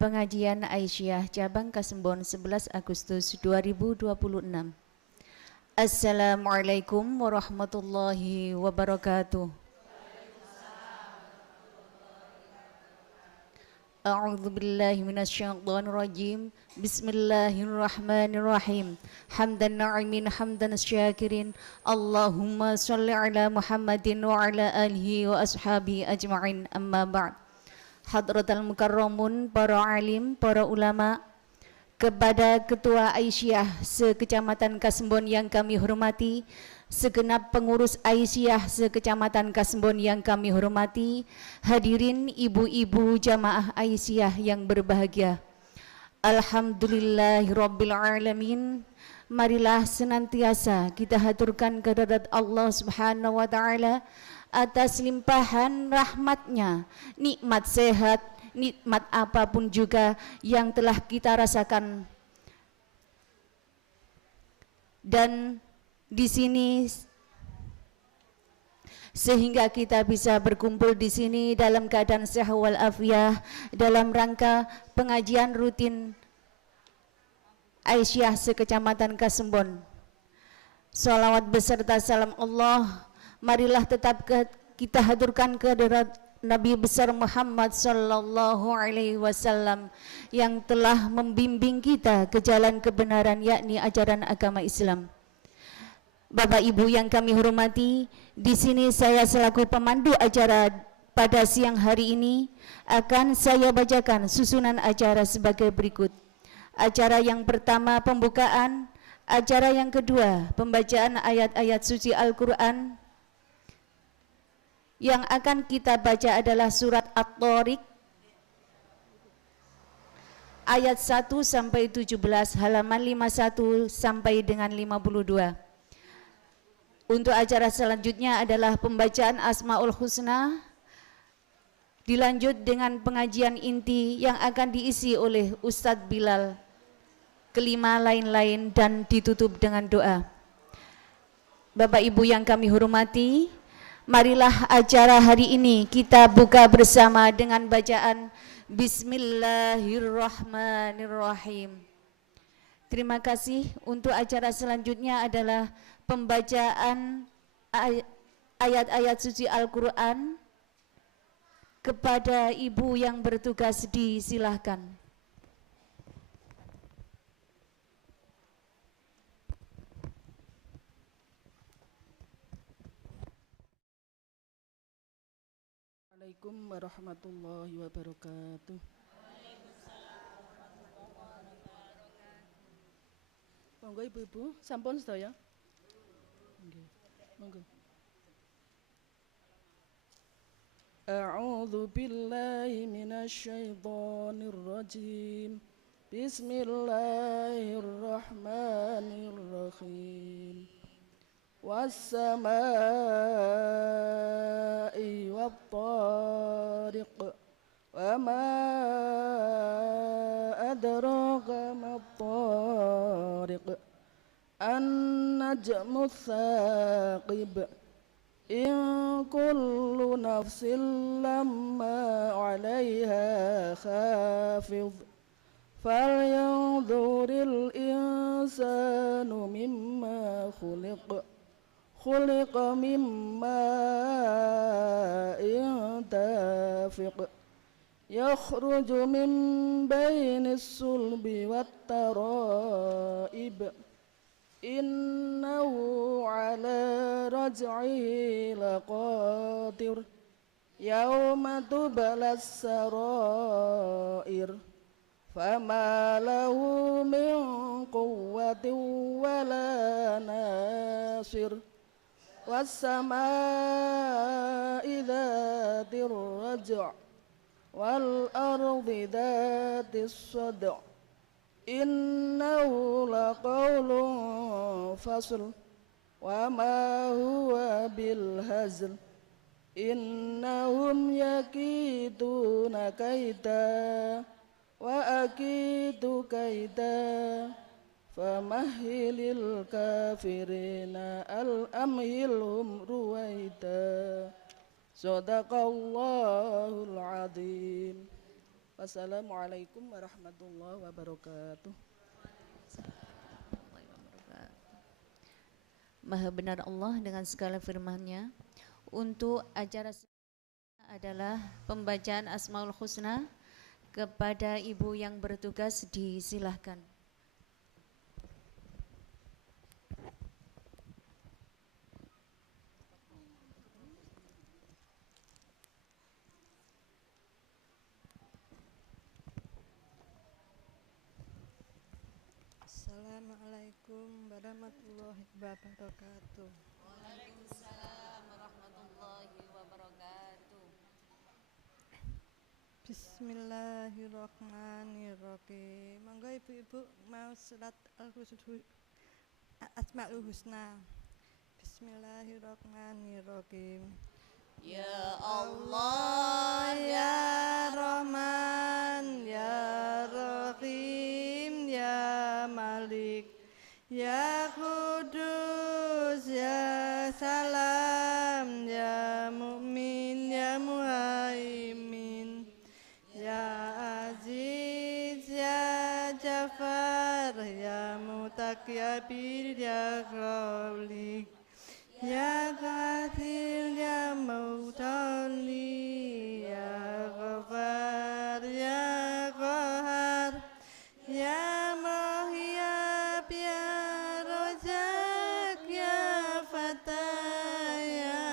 Pengajian Aisyah Cabang Kasembon 11 Agustus 2026. Assalamualaikum warahmatullahi wabarakatuh. A'udzu billahi minasyaitonir rajim. Bismillahirrahmanirrahim. Hamdan na'imin hamdan syakirin. Allahumma shalli ala Muhammadin wa ala alihi wa ashabihi ajma'in. Amma ba'd. Hadratal mukarramun, para alim, para ulama, kepada Ketua Aisyah sekecamatan Kasembon yang kami hormati, segenap pengurus Aisyah sekecamatan Kasembon yang kami hormati, hadirin ibu-ibu jamaah Aisyah yang berbahagia. Alhamdulillahirabbil alamin. Marilah senantiasa kita haturkan kehadirat Allah Subhanahu wa taala atas limpahan rahmatnya, nikmat sehat, nikmat apapun juga yang telah kita rasakan. Dan di sini sehingga kita bisa berkumpul di sini dalam keadaan sehat wal afiah dalam rangka pengajian rutin Aisyah sekecamatan Kasembon. Salawat beserta salam Allah marilah tetap kita haturkan kehadirat Nabi besar Muhammad sallallahu alaihi wasallam yang telah membimbing kita ke jalan kebenaran, yakni ajaran agama Islam. Bapak Ibu yang kami hormati, di sini saya selaku pemandu acara pada siang hari ini akan saya bacakan susunan acara sebagai berikut. Acara yang pertama pembukaan, acara yang kedua pembacaan ayat-ayat suci Al-Quran. Yang akan kita baca adalah surat At-Tariq ayat 1 sampai 17, halaman 51 sampai dengan 52. Untuk acara selanjutnya adalah pembacaan Asmaul Husna, dilanjut dengan pengajian inti yang akan diisi oleh Ustadz Bilal, kelima lain-lain, dan ditutup dengan doa. Bapak Ibu yang kami hormati, marilah acara hari ini kita buka bersama dengan bacaan Bismillahirrahmanirrahim. Terima kasih. Untuk acara selanjutnya adalah pembacaan ayat-ayat suci Al-Quran. Kepada ibu yang bertugas disilahkan. Assalamualaikum warahmatullahi wabarakatuh. Monggo ibu-ibu, sampun sedaya. Nggih. Monggo. A'udzu billahi minasyaitonir rajim. Bismillahirrahmanirrahim. Was-samaa'i wat-tariq wa ma adraka mat-tariq an-najmu ats-tsaqib in kullu nafsin lamma 'alaiha khafiz falyanzuril insanu mimma khuliq mimma dafiq yakhruju min bainis sulbi wat taraib innahu ala raj'ihi laqadir yawma tublas sarair fama lahu min quwwatin wala nasir was-samaa'i dhatir raj' wal ardi dhatis sad' innahu laqawlun fasl wa ma huwa bil hazl innahum yakiduna kaida wa akidu kaida famahilil kafirina amhilhum ruwaida. Sadaqallahul azim. Wassalamualaikum warahmatullahi wabarakatuh. Maha benar Allah dengan segala firman-Nya. Untuk acara adalah pembacaan Asmaul Husna. Kepada ibu yang bertugas disilahkan. Assalamualaikum warahmatullahi wabarakatuh. Waalaikumsalam warahmatullahi wabarakatuh. Bismillahirrahmanirrahim. Monggo ibu-ibu mau surat Asmaul Husna. Bismillahirrahmanirrahim. Ya Allah, Ya Rahman, Ya Rahim, Ya Malik, Ya Kudus, Ya Salam, Ya Mu'min, Ya Muhaimin, Ya Aziz, Ya Jafar, Ya Mutakyabir, Ya Khalik, Ya Qadir, Ya Mautali, Ya Ghafar, Ya Qahar, Ya Mahyab, Ya Razak, Ya Fatah, Ya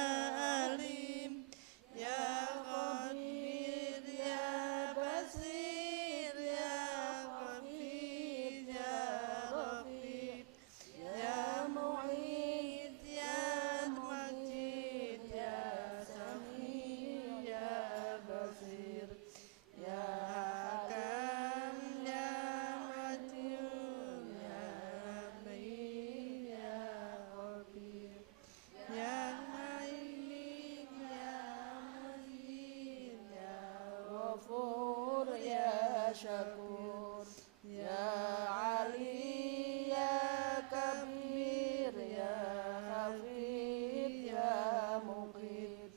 Alim, Ya Qadir, Ya Basir, Ya Ghafir, Ya Raqib, Ya Mu'id, Ya Majid, Ya Sami, Ya Basir, Ya Hakam, Ya Qadir, Ya Bayi, Ya Khabir, Ya Malik, Ya Mujib, Ya Ghafur ya syakur, ya Ali ya kabir, ya hafid ya muqit,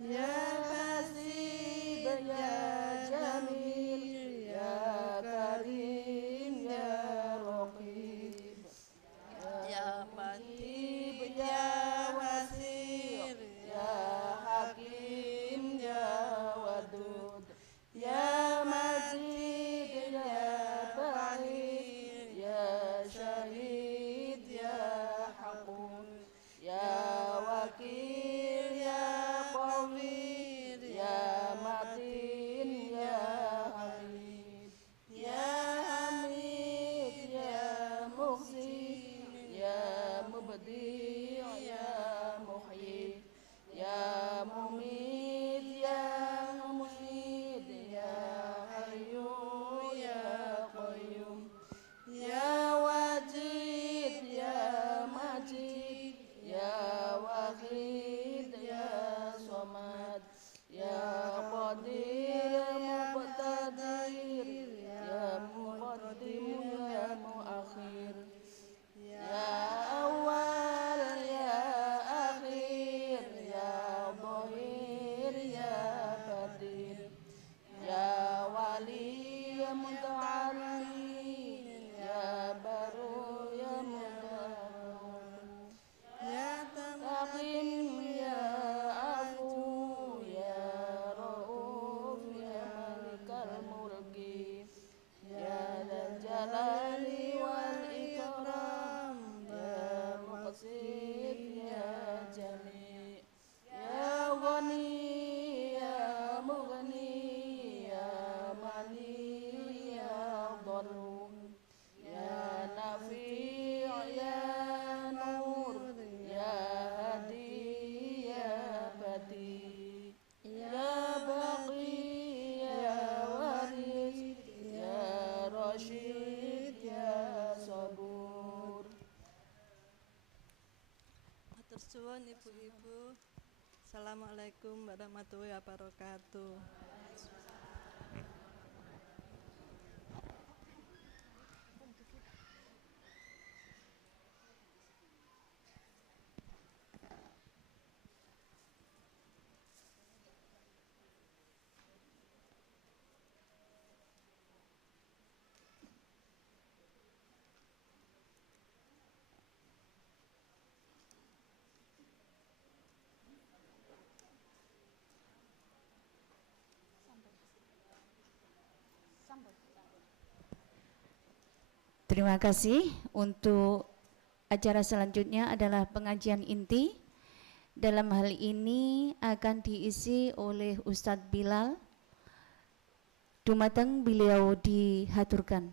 Ya Basir, ya jamil, ya karim, ya raqib, Ya Matib, Ya Hasir, ya hakim, ya wadud, ya majid, ya bahir, ya syahid, ya haqur, ya wakil, ya qawir, ya matin, ya hamid, ya hamid, ya muhsin, ya mubdi, ya muhyi, ya mumit, ya mumit, ya hayyu, ya qayyum, ya wajid, ya majid, ya wahid, ya somad, ya qadir, ya muqtadir, ya muqaddim, ya muakhir, ya awal, ya akhir, ya dhahir, ya batin, ya wali, ya muta'ali, ya baru, ya muta'al, Ya Taqim, ya afu, ya rauf, ya malikal mulki, ya dal jalali wal ikram, ya muqsid, ya jami, ya ghani, ya mughni, ya mani, ya dharu, ya nafi, ya nur, ya hadi, ya badi, ya baqi, ya waris, ya rasyid, ya sabur. Matur suwun ibu-ibu. Assalamualaikum warahmatullahi wabarakatuh. Terima kasih. Untuk acara selanjutnya adalah pengajian inti. Dalam hal ini akan diisi oleh Ustadz Bilal. Dumateng beliau dihaturkan.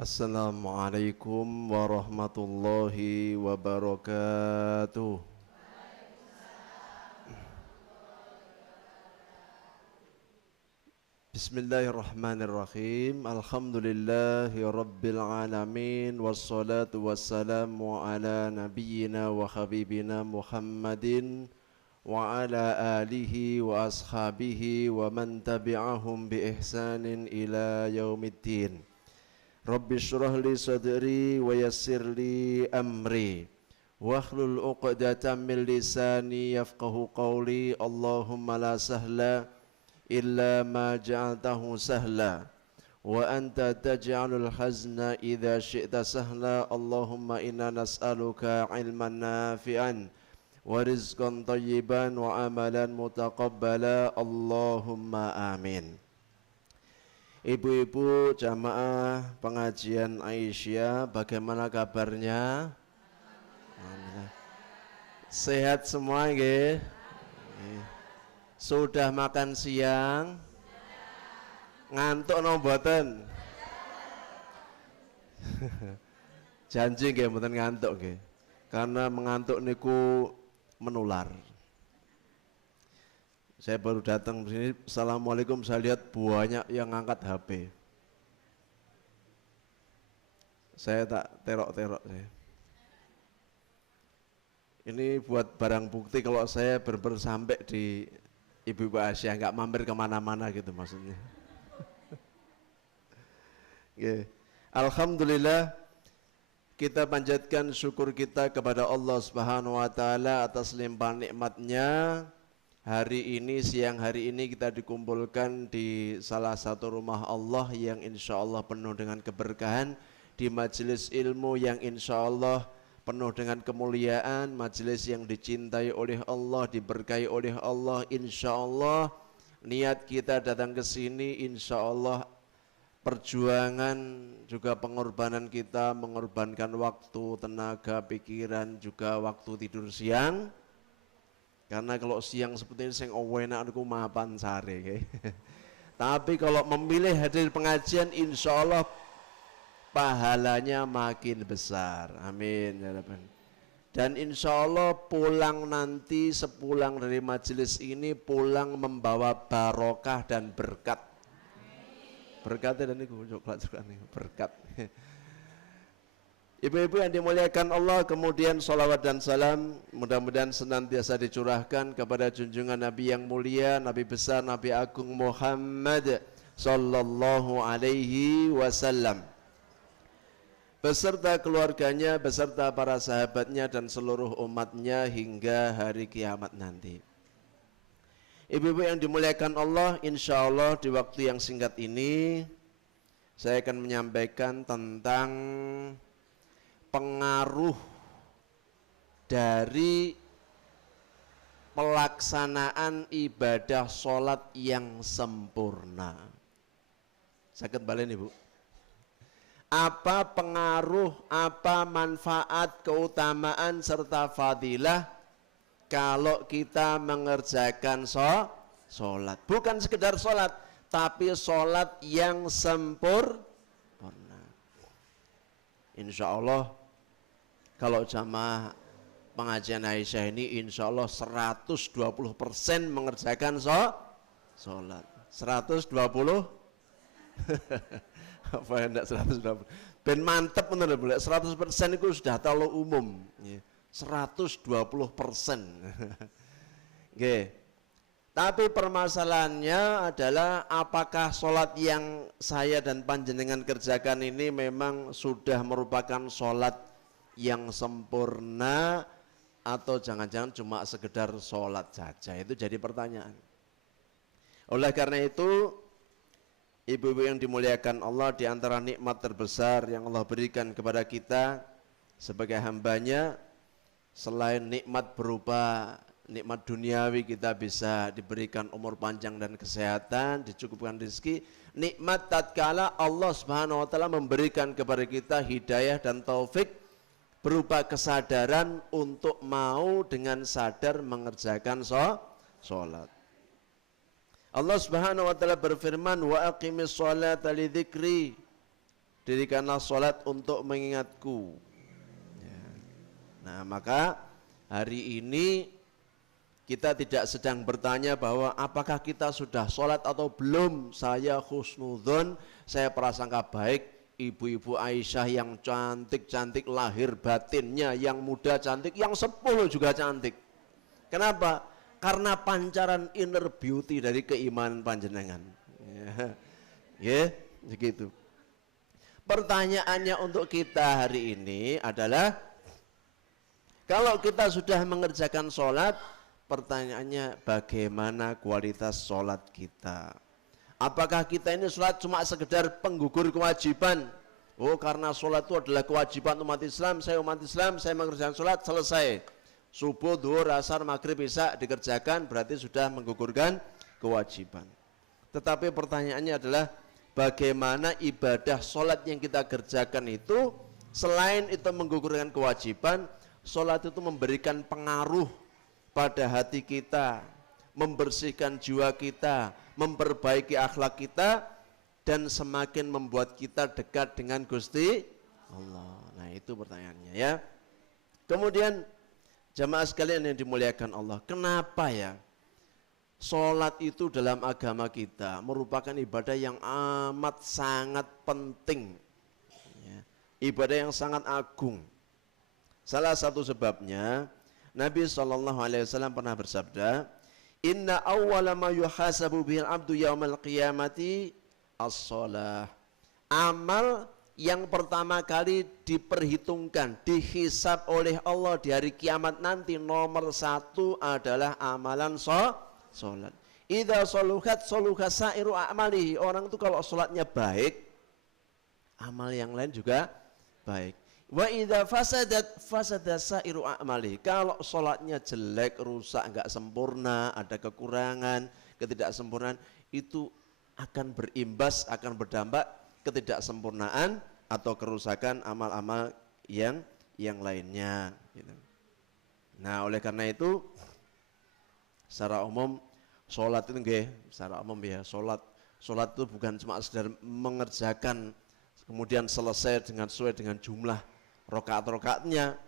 Assalamualaikum warahmatullahi wabarakatuh. Bismillahirrahmanirrahim. Alhamdulillahi rabbil alamin. Wassalatu wassalamu ala nabiyyina wa habibina Muhammadin wa ala alihi wa ashabihi wa man tabi'ahum bi ihsanin ila yaumiddin. Rabbi syrah li sadri wa yassir li amri wahlul 'uqdatam min lisani yafqahu qawli. Allahumma la sahla illa ma ja'altahu sahla wa anta taj'alul hazna idza syi'ta sahla. Allahumma inna nas'aluka ilman nafi'an wa rizqan thayyiban wa amalan mutaqabbala. Allahumma amin. Ibu-ibu jamaah pengajian Aisyah, bagaimana kabarnya? Alhamdulillah. Sehat semua nggih? Sudah makan siang? Ngantuk no mboten? Janji nggih mboten ngantuk nggih. Karena mengantuk niku menular. Saya baru datang di sini, assalamualaikum, saya lihat banyak yang ngangkat HP. Saya tak terok-terok saya. Ini buat barang bukti kalau saya benar-benar sampai di Ibu Aisyah, nggak mampir kemana-mana gitu maksudnya. Okay. Alhamdulillah, kita panjatkan syukur kita kepada Allah Subhanahu Wa Taala atas limpahan nikmatnya. Hari ini, siang hari ini kita dikumpulkan di salah satu rumah Allah yang insya Allah penuh dengan keberkahan, di majelis ilmu yang insya Allah penuh dengan kemuliaan, majelis yang dicintai oleh Allah, diberkahi oleh Allah. Insya Allah niat kita datang ke sini, insya Allah perjuangan juga pengorbanan kita, mengorbankan waktu, tenaga, pikiran, juga waktu tidur siang. Karena kalau siang seperti ini sing enak aku mapan sare okay? Tapi kalau memilih hadir pengajian, insya Allah pahalanya makin besar. Amin ya Rabbal. Dan insya Allah pulang nanti, sepulang dari majelis ini, pulang membawa barokah dan berkat. Berkatnya dan itu berkat. Ibu-ibu yang dimuliakan Allah, kemudian salawat dan salam mudah-mudahan senantiasa dicurahkan kepada junjungan Nabi yang mulia, Nabi besar, Nabi agung Muhammad sallallahu alaihi wasallam, beserta keluarganya, beserta para sahabatnya dan seluruh umatnya hingga hari kiamat nanti. Ibu-ibu yang dimuliakan Allah, insya Allah di waktu yang singkat ini saya akan menyampaikan tentang pengaruh dari pelaksanaan ibadah sholat yang sempurna. Saged balen Ibu. Apa pengaruh, apa manfaat, keutamaan serta fadilah kalau kita mengerjakan sholat. Bukan sekedar sholat, tapi sholat yang sempurna. Insya Allah kalau jamaah pengajian Aisyah ini insya Allah 120% mengerjakan sholat. 120 apa enggak 120 ben mantep bener boleh 100% itu sudah terlalu umum 120%. Oke. Tapi permasalahannya adalah apakah sholat yang saya dan panjenengan kerjakan ini memang sudah merupakan sholat yang sempurna atau jangan-jangan cuma sekedar sholat saja. Itu jadi pertanyaan. Oleh karena itu ibu-ibu yang dimuliakan Allah, di antara nikmat terbesar yang Allah berikan kepada kita sebagai hambanya, selain nikmat berupa nikmat duniawi, kita bisa diberikan umur panjang dan kesehatan, dicukupkan rezeki, nikmat tatkala Allah Subhanahu wa taala memberikan kepada kita hidayah dan taufik berupa kesadaran untuk mau dengan sadar mengerjakan sholat. Allah Subhanahu wa taala berfirman, wa aqimis sholata lidzikri, dirikanlah sholat untuk mengingatku. Ya. Nah, maka hari ini kita tidak sedang bertanya bahwa apakah kita sudah sholat atau belum. Saya husnudzon, saya prasangka baik, ibu-ibu Aisyah yang cantik-cantik lahir batinnya, yang muda cantik, yang sepuh juga cantik. Kenapa? Karena pancaran inner beauty dari keimanan panjenengan. Ya, begitu. Pertanyaannya untuk kita hari ini adalah, kalau kita sudah mengerjakan sholat, pertanyaannya bagaimana kualitas sholat kita? Apakah kita ini sholat cuma sekedar penggugur kewajiban? Oh, karena sholat itu adalah kewajiban umat Islam, saya mengerjakan sholat, selesai. Subuh, duhur, asar, maghrib, isya dikerjakan, berarti sudah menggugurkan kewajiban. Tetapi pertanyaannya adalah bagaimana ibadah sholat yang kita kerjakan itu, selain itu menggugurkan kewajiban, sholat itu memberikan pengaruh pada hati kita, membersihkan jiwa kita, memperbaiki akhlak kita, dan semakin membuat kita dekat dengan Gusti Allah. Nah, itu pertanyaannya ya. Kemudian jamaah sekalian yang dimuliakan Allah, kenapa ya sholat itu dalam agama kita merupakan ibadah yang amat sangat penting ya, ibadah yang sangat agung. Salah satu sebabnya Nabi SAW pernah bersabda, inna awwala ma yuhasabu bihil abdu yaumal qiyamati as-sholah. Amal yang pertama kali diperhitungkan, dihisab oleh Allah di hari kiamat nanti, nomor satu adalah amalan sholat. Idza soluhat soluha sa'iru a'malihi. Orang itu kalau sholatnya baik, amal yang lain juga baik. Wa idza fasadat fasada sa'iru a'malihi. Kalau sholatnya jelek, rusak, enggak sempurna, ada kekurangan, ketidaksempurnaan, itu akan berimbas, akan berdampak ketidaksempurnaan atau kerusakan amal-amal yang lainnya gitu. Nah, oleh karena itu secara umum sholat itu secara umum ya, sholat itu bukan cuma sekedar mengerjakan kemudian selesai sesuai dengan jumlah rakaat-rakaatnya,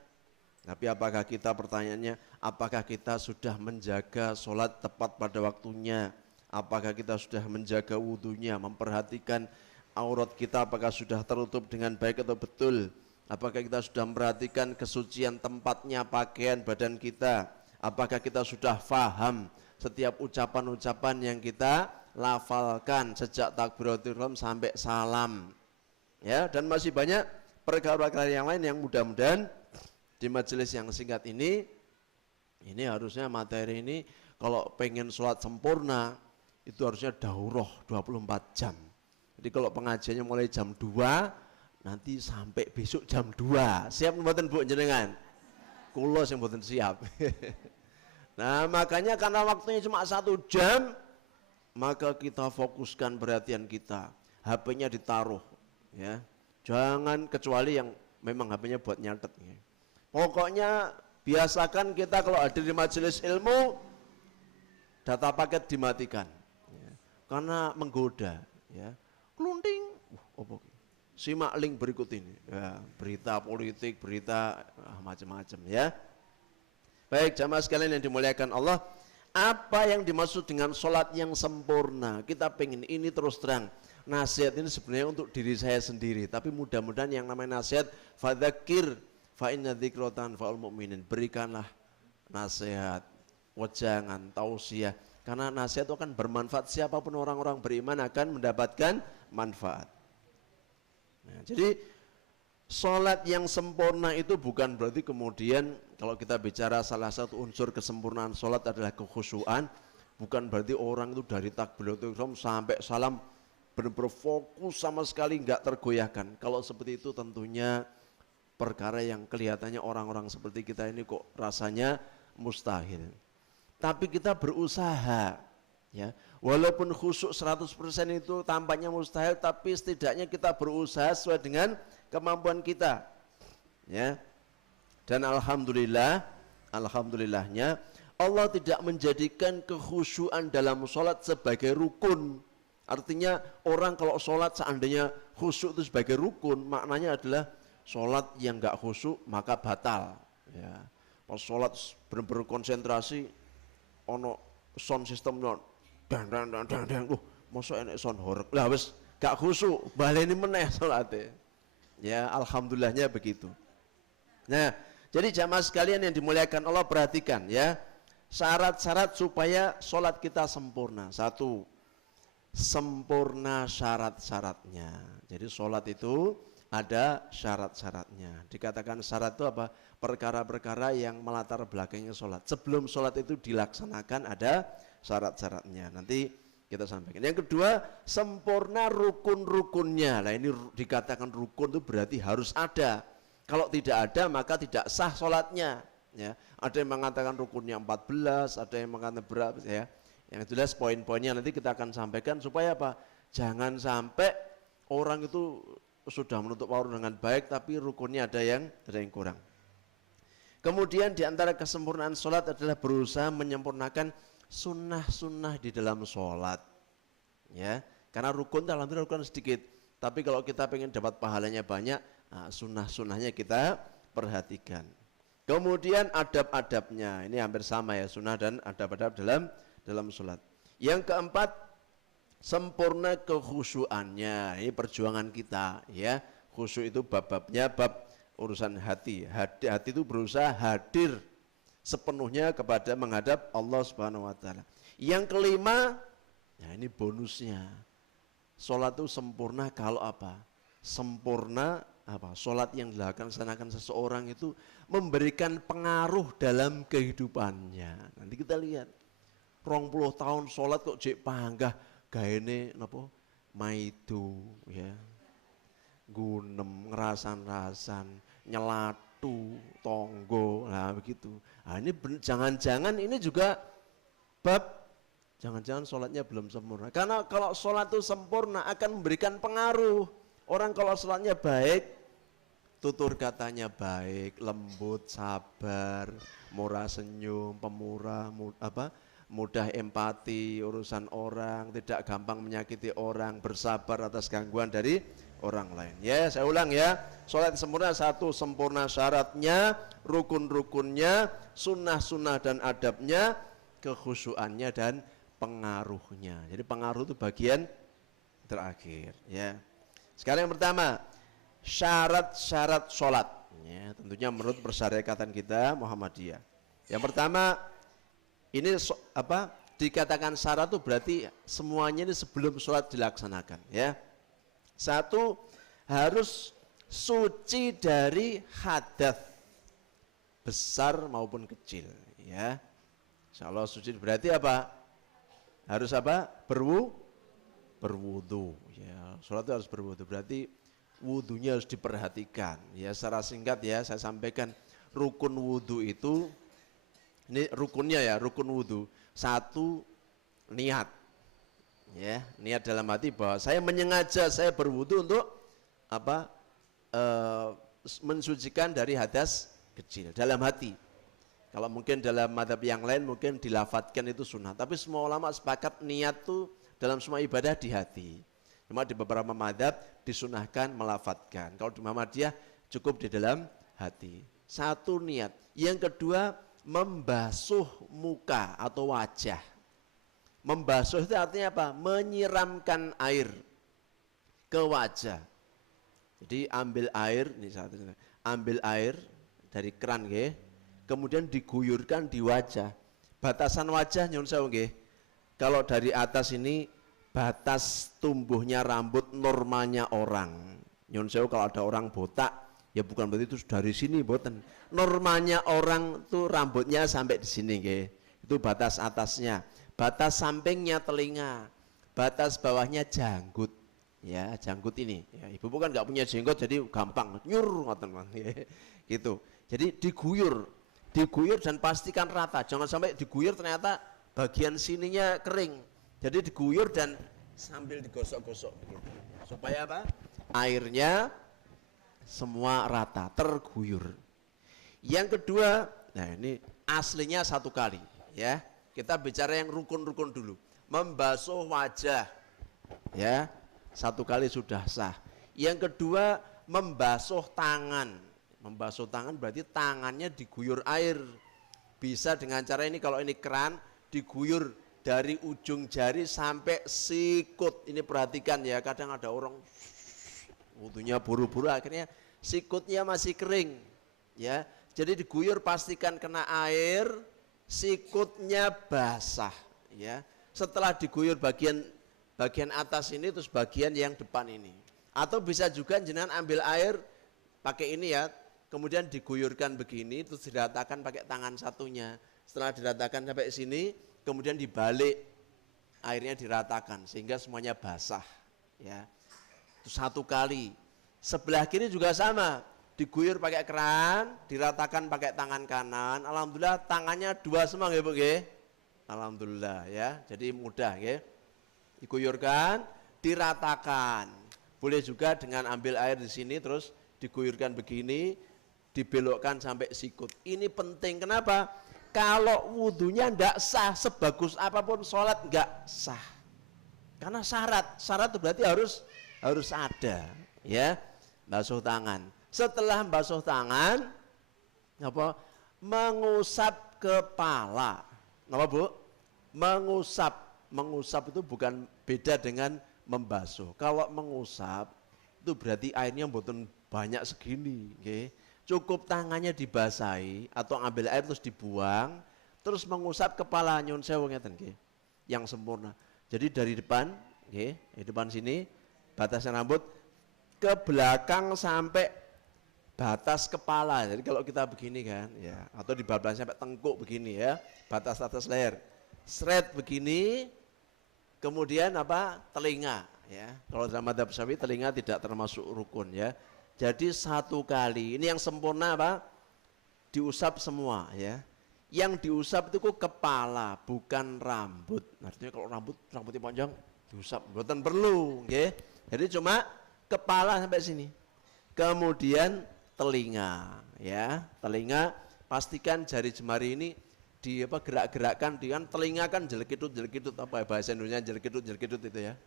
tapi apakah kita, pertanyaannya, apakah kita sudah menjaga sholat tepat pada waktunya, apakah kita sudah menjaga wudunya, memperhatikan aurat kita apakah sudah tertutup dengan baik atau betul, apakah kita sudah memperhatikan kesucian tempatnya, pakaian badan kita, apakah kita sudah faham setiap ucapan-ucapan yang kita lafalkan sejak takbiratul ihram sampai salam ya, dan masih banyak perkara-perkara yang lain yang mudah-mudahan di majelis yang singkat ini harusnya materi ini kalau pengen sholat sempurna itu harusnya daurah 24 jam. Jadi kalau pengajiannya mulai jam 2 nanti sampai besok jam 2. Siap mboten Bu jenengan? Kula sing mboten siap. Nah makanya karena waktunya cuma 1 jam, maka kita fokuskan perhatian kita, HP-nya ditaruh, ya. Jangan kecuali yang memang HP-nya buat nyatet. Ya. Pokoknya biasakan kita kalau hadir di majelis ilmu, data paket dimatikan, ya. Karena menggoda, ya. Klunting, simak link berikut ini, ya. Berita politik, berita macam-macam, ya. Baik jamaah sekalian yang dimuliakan Allah, apa yang dimaksud dengan sholat yang sempurna? Kita pengen ini terus terang. Nasihat ini sebenarnya untuk diri saya sendiri, tapi mudah-mudahan yang namanya nasihat, fadzakir fa inna dzikra tanfa'ul mu'minin. Berikanlah nasihat, wejangan, tausiah, karena nasihat itu akan bermanfaat. Siapapun orang-orang beriman akan mendapatkan manfaat. Nah, jadi sholat yang sempurna itu bukan berarti kemudian kalau kita bicara salah satu unsur kesempurnaan sholat adalah kekhusyuan, bukan berarti orang itu dari takbiratul ihram sampai salam benar-benar fokus sama sekali enggak tergoyahkan. Kalau seperti itu tentunya perkara yang kelihatannya orang-orang seperti kita ini kok rasanya mustahil. Tapi kita berusaha, ya. Walaupun khusyuk 100% itu tampaknya mustahil, tapi setidaknya kita berusaha sesuai dengan kemampuan kita, ya. Dan alhamdulillahnya Allah tidak menjadikan kekhusyuan dalam sholat sebagai rukun. Artinya orang kalau sholat seandainya khusyuk itu sebagai rukun, maknanya adalah sholat yang enggak khusyuk maka batal, ya. Pas sholat benar-benar konsentrasi, ono sound system dang, masa enek sound horeg, lah wis gak khusyuk, baleni meneh sholatnya. Ya, alhamdulillahnya begitu. Nah, jadi jamaah sekalian yang dimuliakan Allah, perhatikan ya, syarat-syarat supaya sholat kita sempurna. 1, sempurna syarat-syaratnya. Jadi sholat itu ada syarat-syaratnya. Dikatakan syarat itu apa? Perkara-perkara yang melatar belakangnya sholat. Sebelum sholat itu dilaksanakan ada syarat-syaratnya. Nanti kita sampaikan. Yang kedua, sempurna rukun-rukunnya. Nah ini dikatakan rukun itu berarti harus ada. Kalau tidak ada maka tidak sah sholatnya. Ya. Ada yang mengatakan rukunnya 14, ada yang mengatakan berapa, ya. Yang jelas poin-poinnya nanti kita akan sampaikan supaya apa? Jangan sampai orang itu sudah menutup aurat dengan baik tapi rukunnya ada yang kurang. Kemudian di antara kesempurnaan sholat adalah berusaha menyempurnakan sunnah-sunnah di dalam sholat, ya. Karena rukun alhamdulillah rukun sedikit, tapi kalau kita pengen dapat pahalanya banyak, nah, sunnah-sunnahnya kita perhatikan. Kemudian adab-adabnya, ini hampir sama ya, sunnah dan adab-adab dalam sholat. Yang keempat, sempurna kekhusyuannya. Ini perjuangan kita, ya. Khusyuk itu bab-babnya bab urusan hati. Hati itu berusaha hadir sepenuhnya kepada menghadap Allah Subhanahu wa taala. Yang kelima, ya ini bonusnya. Salat itu sempurna kalau apa? Sempurna apa? Salat yang dilaksanakan seseorang itu memberikan pengaruh dalam kehidupannya. Nanti kita lihat 20 tahun salat kok jek panggah gaene napa? Maidu, ya. Gunem, ngerasan-rasan, nyelatu, tonggo, nah begitu. Nah ini jangan-jangan ini juga bab jangan-jangan sholatnya belum sempurna. Karena kalau sholat itu sempurna akan memberikan pengaruh. Orang kalau sholatnya baik, tutur katanya baik, lembut, sabar, murah senyum, pemurah, mudah empati, urusan orang, tidak gampang menyakiti orang, bersabar atas gangguan dari orang lain. Ya, saya ulang ya. Salat sempurna 1, sempurna syaratnya, rukun-rukunnya, sunnah-sunnah dan adabnya, kekhusyuannya dan pengaruhnya. Jadi pengaruh itu bagian terakhir, ya. Sekarang yang pertama, syarat-syarat salat. Ya, tentunya menurut persyarikatan kita Muhammadiyah. Yang pertama, ini dikatakan syarat itu berarti semuanya ini sebelum salat dilaksanakan, ya. 1, harus suci dari hadas besar maupun kecil, ya. Insyaallah suci berarti apa? Harus apa? Berwudu, ya. Salat itu harus berwudu, berarti wudunya harus diperhatikan, ya. Secara singkat ya saya sampaikan, rukun wudu itu Ini rukunnya ya, rukun wudhu. Satu, niat. Ya, niat dalam hati bahwa saya menyengaja saya berwudhu untuk apa? Mensucikan dari hadas kecil dalam hati. Kalau mungkin dalam madhab yang lain mungkin dilafatkan itu sunnah. Tapi semua ulama sepakat niat itu dalam semua ibadah di hati. Cuma di beberapa madhab disunahkan melafatkan. Kalau di Muhammadiyah cukup di dalam hati. Satu niat. Yang kedua membasuh muka atau wajah. Membasuh itu artinya apa? Menyiramkan air ke wajah. Jadi ambil air, ini ambil air dari keran nggih, kemudian diguyurkan di wajah. Batasan wajah nyun sewu nggih. Kalau dari atas ini batas tumbuhnya rambut normalnya orang. Nyun sewu kalau ada orang botak, ya bukan berarti itu dari sini boten. Normalnya orang tuh rambutnya sampai di sini nggih. Itu batas atasnya. Batas sampingnya telinga. Batas bawahnya janggut. Ya, janggut ini. Ya, ibu bukan nggak punya jenggot jadi gampang nyur ngoten gitu. Jadi diguyur dan pastikan rata. Jangan sampai diguyur ternyata bagian sininya kering. Jadi diguyur dan sambil digosok-gosok begitu. Supaya apa? Airnya semua rata, terguyur. Yang kedua, nah ini aslinya satu kali, ya. Kita bicara yang rukun-rukun dulu. Membasuh wajah, ya. Satu kali sudah sah. Yang kedua, membasuh tangan. Membasuh tangan berarti tangannya diguyur air. Bisa dengan cara ini, kalau ini keran, diguyur dari ujung jari sampai sikut. Ini perhatikan ya, kadang ada orang wudunya buru-buru akhirnya sikutnya masih kering. Ya, jadi diguyur pastikan kena air, sikutnya basah. Ya, setelah diguyur bagian atas ini terus bagian yang depan ini. Atau bisa juga jenengan ambil air pakai ini ya, kemudian diguyurkan begini terus diratakan pakai tangan satunya. Setelah diratakan sampai sini, kemudian dibalik airnya diratakan sehingga semuanya basah. Ya, itu satu kali. Sebelah kiri juga sama, diguyur pakai keran, diratakan pakai tangan kanan. Alhamdulillah tangannya dua semua nggih Bu nggih. Alhamdulillah ya, jadi mudah nggih. Diguyurkan, diratakan. Boleh juga dengan ambil air di sini terus diguyurkan begini, dibelokkan sampai sikut. Ini penting, kenapa? Kalau wudhunya enggak sah, sebagus apapun sholat enggak sah. Karena syarat itu berarti harus ada, ya. Basuh tangan. Setelah basuh tangan, apa? Mengusap kepala. Apa Bu? Mengusap itu bukan beda dengan membasuh. Kalau mengusap itu berarti airnya mboten banyak segini, okay? Cukup tangannya dibasahi atau ambil air terus dibuang, terus mengusap kepala nyun sewu ngeten nggih. Yang sempurna. Jadi dari depan, nggih, di depan sini batasnya rambut ke belakang sampai batas kepala. Jadi kalau kita begini kan, ya, atau di batas sampai tengkuk begini ya, batas atas leher. Seret begini. Kemudian apa? Telinga, ya. Kalau dalam madzhab Syafi'i telinga tidak termasuk rukun, ya. Jadi satu kali. Ini yang sempurna apa? Diusap semua, ya. Yang diusap itu kepala, bukan rambut. Artinya kalau rambutnya panjang diusap, bukan perlu, okay? Jadi cuma kepala sampai sini. Kemudian telinga, ya. Telinga pastikan jari jemari ini di apa gerak-gerakkan, dengan telinga kan jelekitut apa bahasa Indonesia jelekitut itu ya.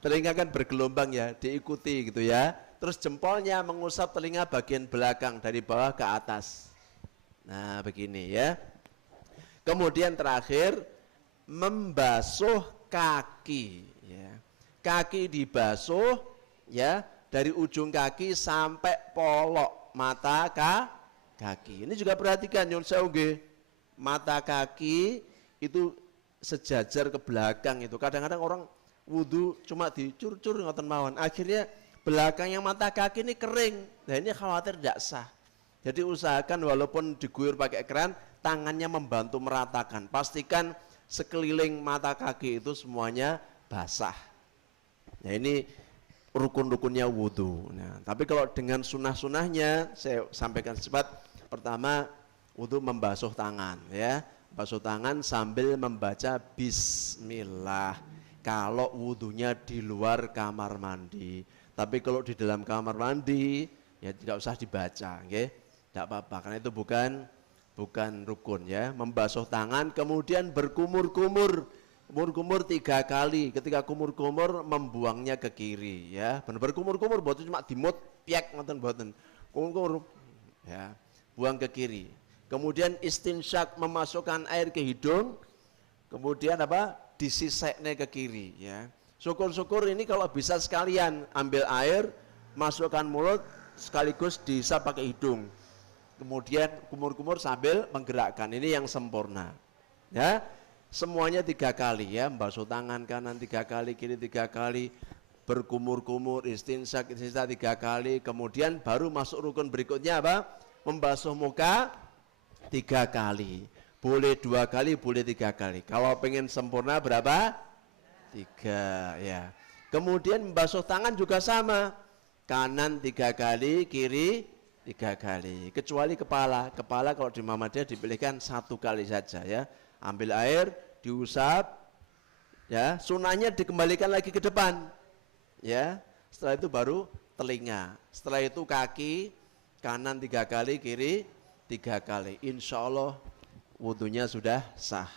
Telinga kan bergelombang ya, diikuti gitu ya. Terus jempolnya mengusap telinga bagian belakang dari bawah ke atas. Nah, begini ya. Kemudian terakhir membasuh kaki ya. Kaki dibasuh ya, dari ujung kaki sampai polok mata kaki. Ini juga perhatikan nyun sewu nggih. Mata kaki itu sejajar ke belakang itu. Kadang-kadang orang wudu cuma dicur-cur ngoten mawon. Akhirnya belakangnya mata kaki ini kering. Nah, ini khawatir tidak sah. Jadi usahakan walaupun diguyur pakai keran, tangannya membantu meratakan. Pastikan sekeliling mata kaki itu semuanya basah. Nah, ini rukun-rukunnya wudu. Nah, tapi kalau dengan sunah-sunahnya saya sampaikan cepat. Pertama, Wudu membasuh tangan ya. Basuh tangan sambil membaca bismillah. Kalau wudunya di luar kamar mandi. Tapi kalau di dalam kamar mandi ya tidak usah dibaca, okay? Tidak apa-apa karena itu bukan rukun ya. Membasuh tangan kemudian berkumur-kumur. Kumur-kumur 3 kali. Ketika kumur-kumur membuangnya ke kiri ya. Benar kumur-kumur buat cuma dimut piak ngoten mboten. Kumur-kumur ya, buang ke kiri. Kemudian istinsyak memasukkan air ke hidung, kemudian apa? Disiseknya ke kiri ya. Syukur-syukur ini kalau bisa sekalian ambil air, masukkan mulut sekaligus dihisap pakai hidung. Kemudian kumur-kumur sambil menggerakkan. Ini yang sempurna. Ya. Semuanya 3 kali ya, membasuh tangan kanan 3 kali, kiri 3 kali, berkumur-kumur, istinsyak 3 kali, kemudian baru masuk rukun berikutnya apa? Membasuh muka 3 kali, boleh 2 kali, boleh 3 kali. Kalau pengen sempurna berapa? 3 ya. Kemudian membasuh tangan juga sama, kanan 3 kali, kiri 3 kali. Kecuali kepala kalau di Muhammadiyah dipilihkan 1 kali saja ya. Ambil air, diusap, ya. Sunahnya dikembalikan lagi ke depan, ya. Setelah itu baru telinga. Setelah itu kaki, kanan 3 kali, kiri 3 kali. Insya Allah wudunya sudah sah.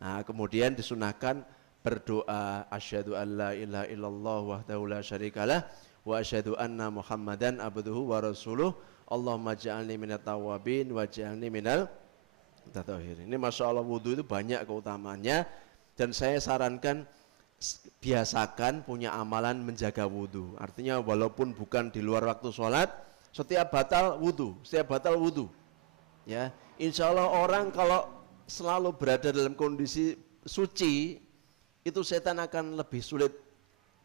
Nah, kemudian disunahkan berdoa asyhadu alla ilaha illallah wahdahu la syarikalah wa asyhadu anna muhammadan abduhu wa rasuluh Allahumma ja'alni minat tawabin wa ja'alni minal tatahhirin. Ini Masya Allah wudu itu banyak keutamaannya dan saya sarankan biasakan punya amalan menjaga wudu. Artinya walaupun bukan di luar waktu sholat, setiap batal wudu ya. Insya Allah orang kalau selalu berada dalam kondisi suci itu setan akan lebih sulit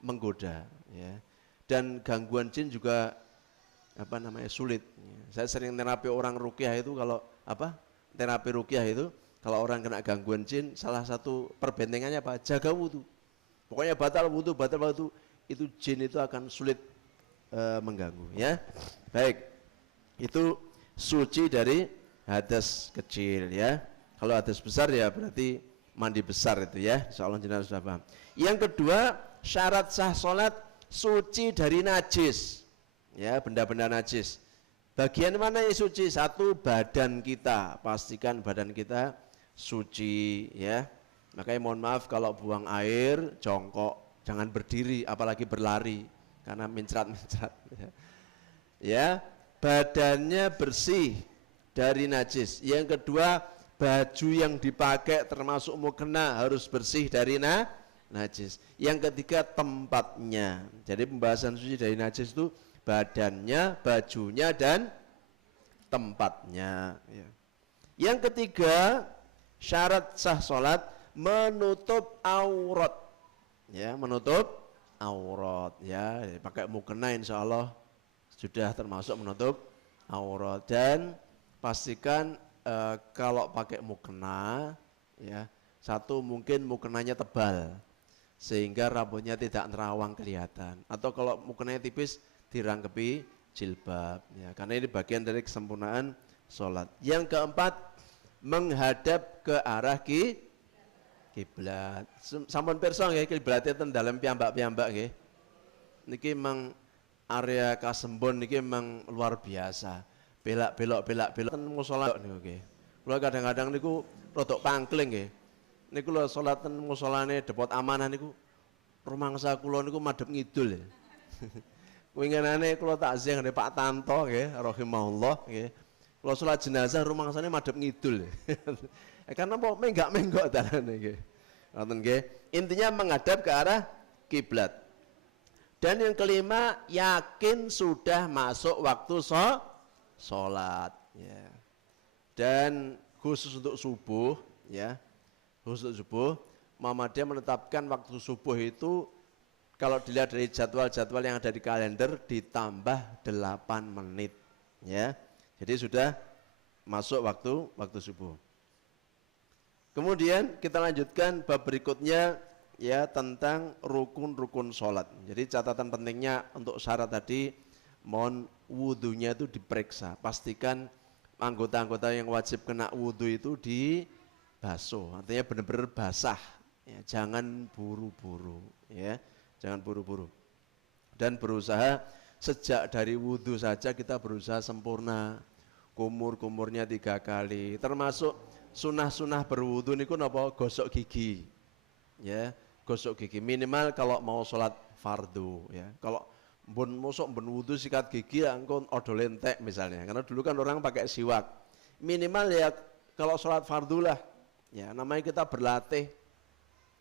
menggoda ya. Dan gangguan jin juga sulit ya. Saya sering terapi orang ruqyah itu kalau terapi ruqyah itu kalau orang kena gangguan jin salah satu perbentengannya apa? Jaga wudu. Pokoknya batal wudu itu jin itu akan sulit mengganggu ya. Baik. Itu suci dari hadas kecil ya. Kalau hadas besar ya berarti mandi besar itu ya. Insyaallah jenengan sudah paham. Yang kedua, syarat sah salat suci dari najis. Ya, benda-benda najis. Bagian mana yang suci? 1, badan kita. Pastikan badan kita suci ya. Makanya mohon maaf kalau buang air jongkok, jangan berdiri apalagi berlari karena mencrat-mencrat ya. Badannya bersih dari najis. Yang kedua, baju yang dipakai termasuk mukena harus bersih dari najis. Yang ketiga, tempatnya. Jadi pembahasan suci dari najis itu badannya, bajunya dan tempatnya ya. Yang ketiga, syarat sah salat menutup aurat ya, menutup aurat ya. Pakai mukena insyaallah sudah termasuk menutup aurat. Dan pastikan kalau pakai mukena ya, 1 mungkin mukenanya tebal sehingga rambutnya tidak nerawang kelihatan, atau kalau mukenanya tipis dirangkepi jilbab ya, karena ini bagian dari kesempurnaan sholat. Yang keempat, menghadap ke arah kiblat. Sampun pirsa nggih kiblate ten dalem piyambak-piyambak nggih. Niki memang area Kasembon niki memang luar biasa. Belak-belok ten musala niku nggih. Kula kadang-kadang niku rodok pangkling nggih. Niku lho salat ten musolane Depot Amanah niku rumangsa kula niku madhep ngidul ya. Winginane kula takziah nggih Pak Tanto nggih rahimahullah nggih. Kula salat jenazah rumangsane madhep ngidul. Karena mau menggak-menggok dalane nggih. Ngoten nggih. Intinya menghadap ke arah kiblat. Dan yang kelima, yakin sudah masuk waktu sholat ya. Dan khusus untuk subuh ya. Khusus subuh, Muhammadiyah menetapkan waktu subuh itu kalau dilihat dari jadwal-jadwal yang ada di kalender ditambah 8 menit ya. Jadi sudah masuk waktu subuh. Kemudian kita lanjutkan bab berikutnya ya, tentang rukun-rukun sholat. Jadi catatan pentingnya untuk syarat tadi, mohon wudunya itu diperiksa, pastikan anggota-anggota yang wajib kena wudhu itu dibasuh, artinya benar-benar basah, ya, jangan buru-buru, ya, jangan buru-buru. Dan berusaha sejak dari wudhu saja kita berusaha sempurna, kumur-kumurnya 3 kali, termasuk sunah-sunah berwudhu niku napa gosok gigi, ya, gosok gigi minimal kalau mau sholat fardu, ya. Kalau mbun wudhu sikat gigi ya engko odol entek misalnya, karena dulu kan orang pakai siwak. Minimal ya kalau sholat fardu lah, ya namanya kita berlatih.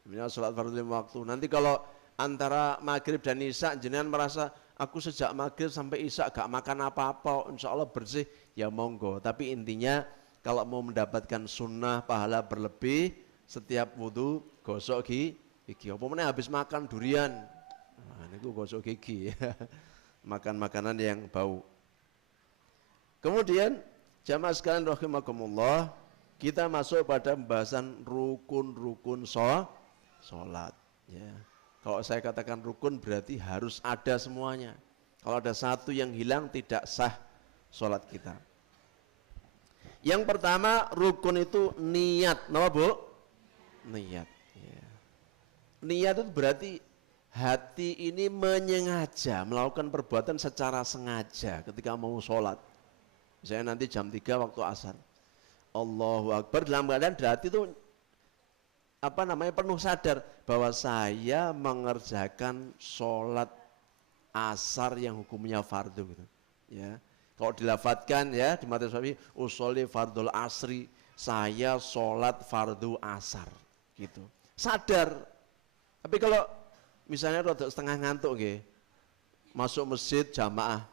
Minimal sholat fardu 5 waktu. Nanti kalau antara maghrib dan isya jenengan merasa aku sejak maghrib sampai isya gak makan apa-apa, insya Allah bersih, ya monggo. Tapi intinya kalau mau mendapatkan sunnah pahala berlebih setiap wudhu gosok gigi. Apa meneh habis makan durian, nah, ini gosok gigi, makan makanan yang bau. Kemudian jamaah sekalian rahimakumullah, kita masuk pada pembahasan rukun-rukun sholat. Ya. Kalau saya katakan rukun berarti harus ada semuanya. Kalau ada satu yang hilang tidak sah sholat kita. Yang pertama rukun itu niat, nama Bu? Niat. Ya. Niat itu berarti hati ini menyengaja melakukan perbuatan secara sengaja ketika mau sholat. Misalnya nanti jam 3 waktu asar, Allahu Akbar, dalam keadaan hati itu penuh sadar bahwa saya mengerjakan sholat asar yang hukumnya fardu gitu. Ya. Kalau dilafadzkan ya di materi suami usolli fardul asri, saya sholat fardu asar gitu. Sadar. Tapi kalau misalnya rada setengah ngantuk nggih, masuk masjid jamaah,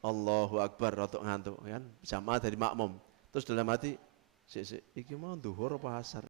Allahu Akbar rada ngantuk kan, jamaah dari makmum. Terus dalam hati, iki mau duhur apa asar?